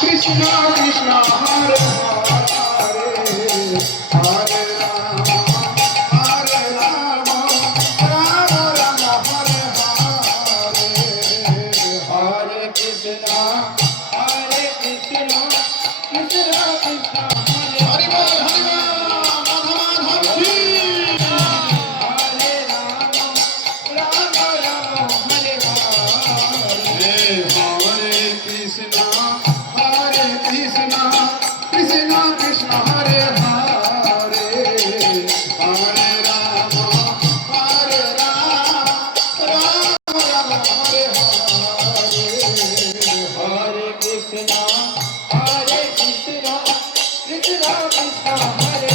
Krishna Krishna Hare Hare Hare Ram Ram Ram Hare Hare Hare Krishna হরে Krishna Krishna Krishna হরে বল হরে বল Madhav জি হরে Ram Ram Ram Hare Hare Hare Krishna Krishna Krishna Krishna Hare Hare Hare Ram Ram Ram Hare Hare Hare Krishna Krishna Krishna হরে